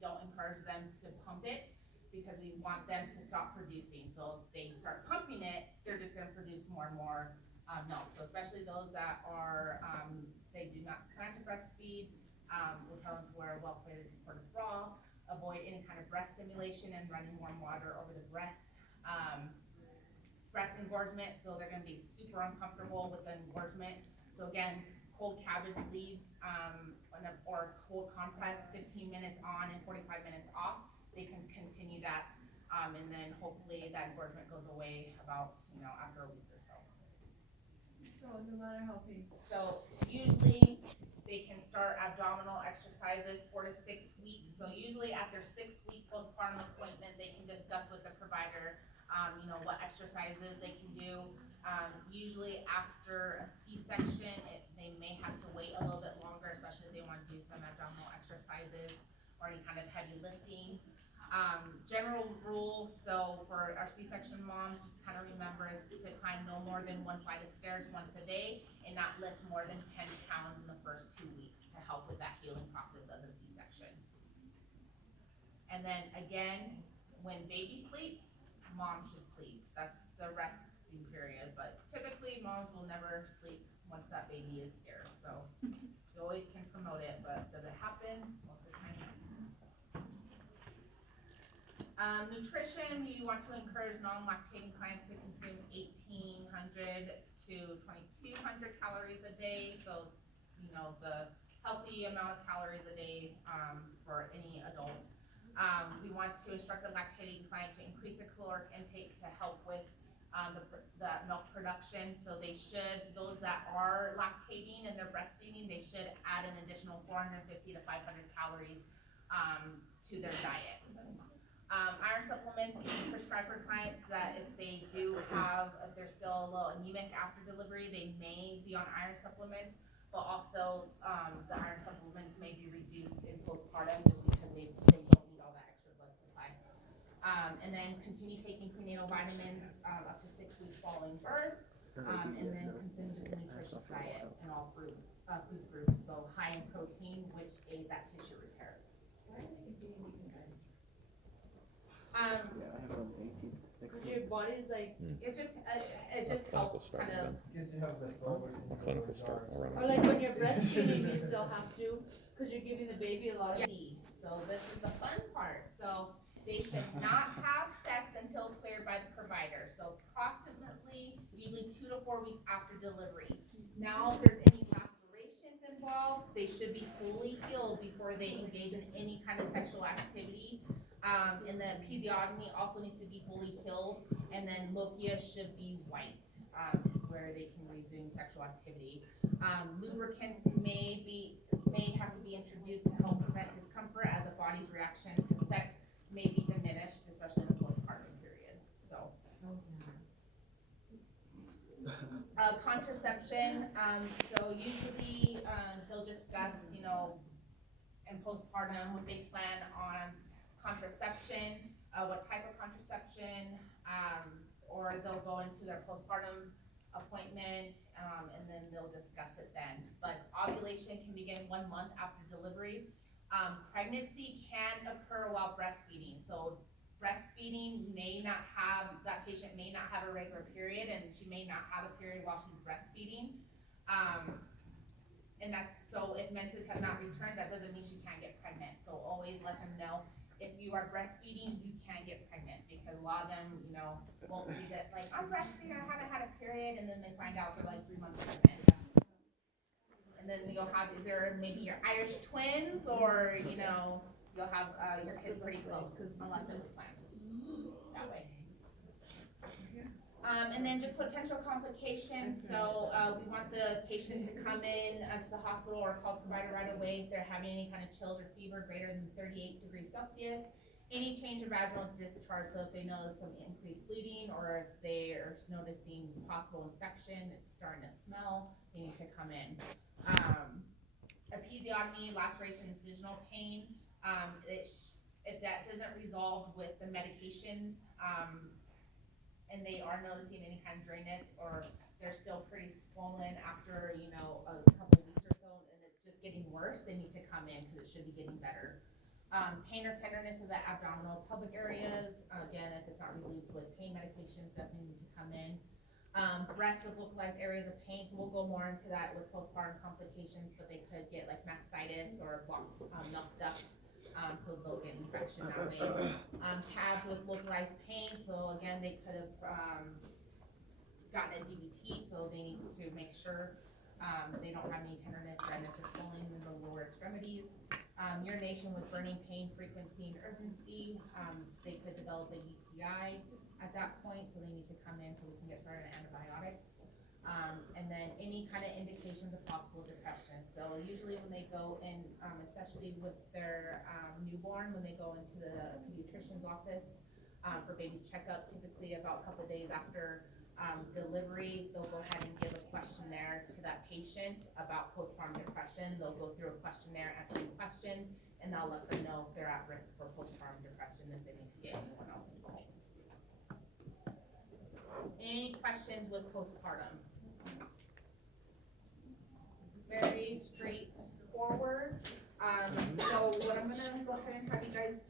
don't encourage them to pump it because we want them to stop producing. So if they start pumping it, they're just gonna produce more and more milk. So especially those that are, they do not plan to breastfeed, we'll tell them to wear a well-fitted supportive bra, avoid any kind of breast stimulation and running warm water over the breast. Breast engorgement, so they're gonna be super uncomfortable with the engorgement. So again, cold cabbage leaves, or cold compress, 15 minutes on and 45 minutes off. They can continue that, and then hopefully that engorgement goes away about, after a week or so. So no matter how painful. So usually they can start abdominal exercises 4 to 6 weeks. So usually after 6-week postpartum appointment, they can discuss with the provider, what exercises they can do. Usually after a C-section, they may have to wait a little bit longer, especially if they want to do some abdominal exercises or any kind of heavy lifting. General rule, so for our C-section moms, just kind of remember is to climb no more than 1 flight of stairs once a day and not lift more than 10 pounds in the first 2 weeks to help with that healing process of the C-section. And then again, when baby sleeps, mom should sleep. That's the resting period, but typically moms will never sleep once that baby is here. So you always can promote it, but does it happen? Most of the time. Nutrition, we want to encourage non-lactating clients to consume 1,800 to 2,200 calories a day. So, the healthy amount of calories a day for any adult. We want to instruct the lactating client to increase the caloric intake to help with the milk production. So those that are lactating and they're breastfeeding, they should add an additional 450 to 500 calories to their diet. Iron supplements can be prescribed for clients that if they're still a little anemic after delivery, they may be on iron supplements, but also the iron supplements may be reduced in postpartum just because they don't need all that extra blood supply. And then continue taking prenatal vitamins up to 6 weeks following birth, and then consume just a nutritious diet and all food groups, so high in protein, which aid that tissue repair. Why do they continue taking that? Yeah, I have it on 18. Because your body's like, it just helps kind of. Because you have the leftovers in Clinical start around. or like when you're breastfeeding, you still have to, because you're giving the baby a lot of. So this is the fun part. So they should not have sex until cleared by the provider. So approximately, usually 2 to 4 weeks after delivery. Now, if there's any lacerations involved, they should be fully healed before they engage in any kind of sexual activity. And the episiotomy also needs to be fully healed, and then lochia should be white, where they can resume sexual activity. Lubricants may have to be introduced to help prevent discomfort as the body's reaction to sex may be diminished, especially in the postpartum period. So, contraception. So usually they'll discuss, in postpartum what they plan on contraception, what type of contraception, or they'll go into their postpartum appointment, and then they'll discuss it then. But ovulation can begin 1 month after delivery. Pregnancy can occur while breastfeeding. So breastfeeding that patient may not have a regular period, and she may not have a period while she's breastfeeding. And so if menses have not returned, that doesn't mean she can't get pregnant. So always let them know, if you are breastfeeding, you can get pregnant, because a lot of them, won't be that like, I'm breastfeeding, I haven't had a period, and then they find out they're like 3 months pregnant. And then you'll have either maybe your Irish twins, or you'll have your kids pretty close, unless it was planned that way. And then just potential complications. So we want the patients to come in to the hospital or call the provider right away if they're having any kind of chills or fever greater than 38 degrees Celsius. Any change in vaginal discharge, so if they notice some increased bleeding, or if they are noticing possible infection, it's starting to smell, they need to come in. Episiotomy, laceration, incisional pain, if that doesn't resolve with the medications, and they are noticing any kind of dryness, or they're still pretty swollen after, a couple of weeks or so, and it's just getting worse, they need to come in because it should be getting better. Pain or tenderness of the abdominal pelvic areas, again, if it's not relieved with pain medications, definitely need to come in. Breast with localized areas of pain, so we'll go more into that with postpartum complications, but they could get like mastitis or blocked milk duct, so they'll get infection that way. Calves with localized pain, so again, they could have gotten a DVT, so they need to make sure they don't have any tenderness, redness, or swelling in the lower extremities. Urination with burning pain, frequency, and urgency, they could develop a UTI at that point, so they need to come in so we can get started on antibiotics. And then any kind of indications of possible depression. So usually when they go in, especially with their newborn, when they go into the pediatrician's office for baby's checkup, typically about a couple days after delivery, they'll go ahead and give a questionnaire to that patient about postpartum depression. They'll go through a questionnaire, answering questions, and they'll let them know if they're at risk for postpartum depression, if they need to get anyone else involved. Any questions with postpartum? Very straightforward. So what I'm gonna go ahead and have you guys